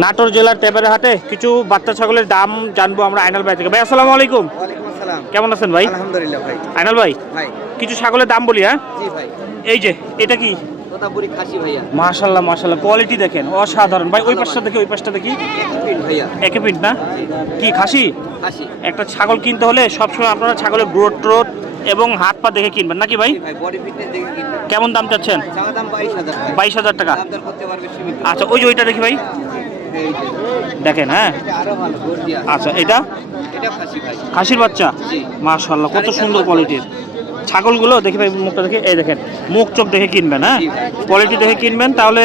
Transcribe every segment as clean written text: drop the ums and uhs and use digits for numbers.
নাটোর জেলার তেবারে হাটে কিছু বাচ্চা ছাগলের দাম জানবো আমরা আইনাল ভাই থেকে। ভাই আসসালামু আলাইকুম। ওয়ালাইকুম আসসালাম। কেমন আছেন ভাই? আলহামদুলিল্লাহ ভাই। আইনাল ভাই ভাই কিছু ছাগলের দাম বলি। হ্যাঁ জি ভাই। এই যে এটা কি? তোতাপুরি খাসি ভাইয়া। মাশাআল্লাহ মাশাআল্লাহ, কোয়ালিটি দেখেন অসাধারণ ভাই। ওই পাশটা দেখি, ওই পাশটা দেখি। এক ভাইয়া। একে পিন্ট না কি খাসি? খাসি। একটা ছাগল কিনতে হলে সবসময় আপনারা ছাগলের গ্রোথ ট্রোথ এবং হাত পা দেখে কিনবেন নাকি ভাই? জি ভাই, বডি ফিটনেস দেখে কিনবেন। কেমন দাম চাচ্ছেন? চাওয়া দাম 22,000 ভাই। 22,000 টাকা। দাম দর করতে পারবে সীমিত। আচ্ছা ওই যে ওইটা দেখি ভাই, এই যে দেখেন। হ্যাঁ এটা আরো ভালো গর্জিয়াস। আচ্ছা এটা এটা খাসি ভাই। খাসির বাচ্চা। জি। মাশাআল্লাহ কত সুন্দর কোয়ালিটির ছাগলগুলো দেখি ভাই। মুখটা দেখে, এই দেখেন মুখ চোখ দেখে কিনবেন। হ্যাঁ জি ভাই। কোয়ালিটি দেখে কিনবেন, তাহলে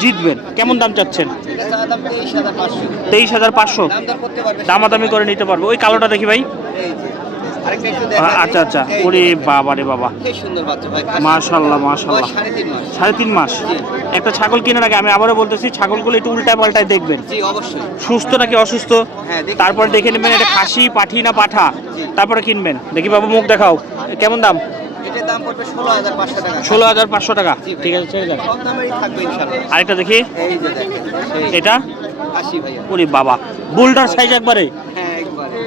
জিতবেন। কেমন দাম চাচ্ছেন? এটা চাওয়া দাম 23,500। 23,500। দাম দর করতে পারবে। দামাদামি করে নিতে পারবো। ওই কালোটা দেখি ভাই। এই যে আরেকটা একটু দেখা। আচ্ছা আচ্ছা, ওরে বাবা রে বাবা, কি সুন্দর বাচ্চা ভাই। মাশাআল্লাহ মাশাআল্লাহ। 3.5 মাস। 3.5 মাস। জি। একটা ছাগল কেনার আগে আমি আবারও বলতেছি, ছাগলগুলো একটু উল্টায় পাল্টায় দেখবেন, জি অবশ্যই। সুস্থ নাকি অসুস্থ। হ্যাঁ, দেখে তারপর দেখে নেবেন এটা খাসি পাঠি না পাঠা, জি। তারপরে কিনবেন। দেখি বাবু মুখ দেখাও, কেমন দাম? এটার দাম পড়বে 16,500 টাকা। 16,500 টাকা। জি ভাই। ঠিক আছে ছেড়ে দেন। কম দামেরই থাকবে ইনশাআল্লাহ। আরেকটা দেখি, এই যে দেখেন। এটা খাসি ভাইয়া। ওরে বাবা, বুলডার সাইজ একবারে। হ্যাঁ একবারে।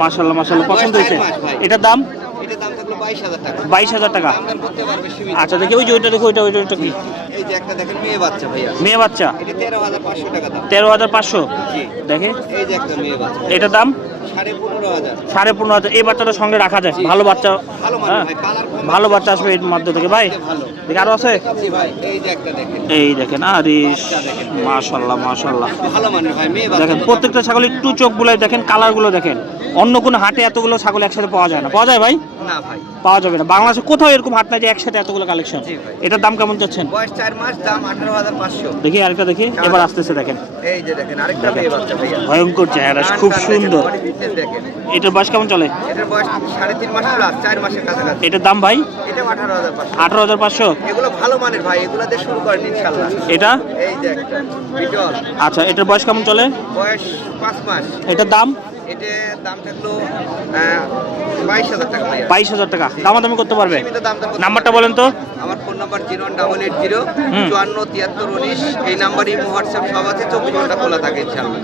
মাশাআল্লাহ মাশাআল্লাহ, পছন্দ বয়স হয়েছে। 4 মাস ভাই। এটার দাম এটার দাম থাকলো 22,000 টাকা। 22,000 টাকা। দাম দর করতে পারবে সীমিত। আচ্ছা দেখি ওই যে ওইটা দেখো, ওইটা কি? এই যে একটা দেখেন মেয়ে বাচ্চা ভাইয়া। মেয়ে বাচ্চা। এটা 13,500 টাকা দাম। 13,500। জি। দেখে এই যে একটা মেয়ে বাচ্চা। এটার দাম 15,500। 15,500। এই বাচ্চাটার সঙ্গে রাখা যায়, জি। ভালো বাচ্চা। ভালো মানে হ্যাঁ ভাই, কালার কম। ভালো বাচ্চা আসবে এর মধ্যে থেকে ভাই। ভালো। দেখি আরো আছে। জি ভাই, এই যে একটা দেখেন। এই দেখেন, আরে বাচ্চা দেখেন। মাশাআল্লাহ মাশাআল্লাহ। ভালো মানে ভাই, মেয়ে বাচ্চা। দেখেন প্রত্যেকটা ছাগল একটু চোখ বুলাই দেখেন, কালারগুলো দেখেন। অন্য কোনো হাটে এতগুলো ছাগল একসাথে পাওয়া যায় না। পাওয়া যায় ভাই? না ভাই। পাওয়া যাবে না। বাংলাদেশে কোথাও এরকম হাট নাই যে একসাথে এতগুলো কালেকশন। জি ভাই। এটার দাম কেমন চাচ্ছেন? বয়স 4 মাস, দাম 18,500। দেখি আরেকটা দেখি, এবার আসতেছে দেখেন। এই যে দেখেন আরেকটা মেয়ে বাচ্চা ভাইয়া। ভয়ঙ্কর চেহারা, খুব সুন্দর। বডি ফিটনেস দেখেন। এটার বয়স কেমন চলে? এটার বয়স 3.5 মাস প্লাস, 4 মাসের কাছাকাছি। এটার দাম ভাই? এটা 18,500। 18,500। এগুলো ভালো মানের ভাই, এগুলো দিয়ে শুরু করেন ইনশাআল্লাহ। এটা এই যে একটা বিটল। আচ্ছা, এটার বয়স কেমন চলে? বয়স 5 মাস। এটার দাম এটার দাম থাকলো 22,000 টাকা ভাইয়া। 22,000 টাকা। দামাদামি করতে পারবে। সীমিত দাম দর করতে নাম্বারটা পারবে। বলেন তো। আমার ফোন নাম্বার 01880 54 73 19। এই নাম্বারই হোয়াটসঅ্যাপ সব আছে, 24 ঘন্টা খোলা থাকে ইনশাআল্লাহ।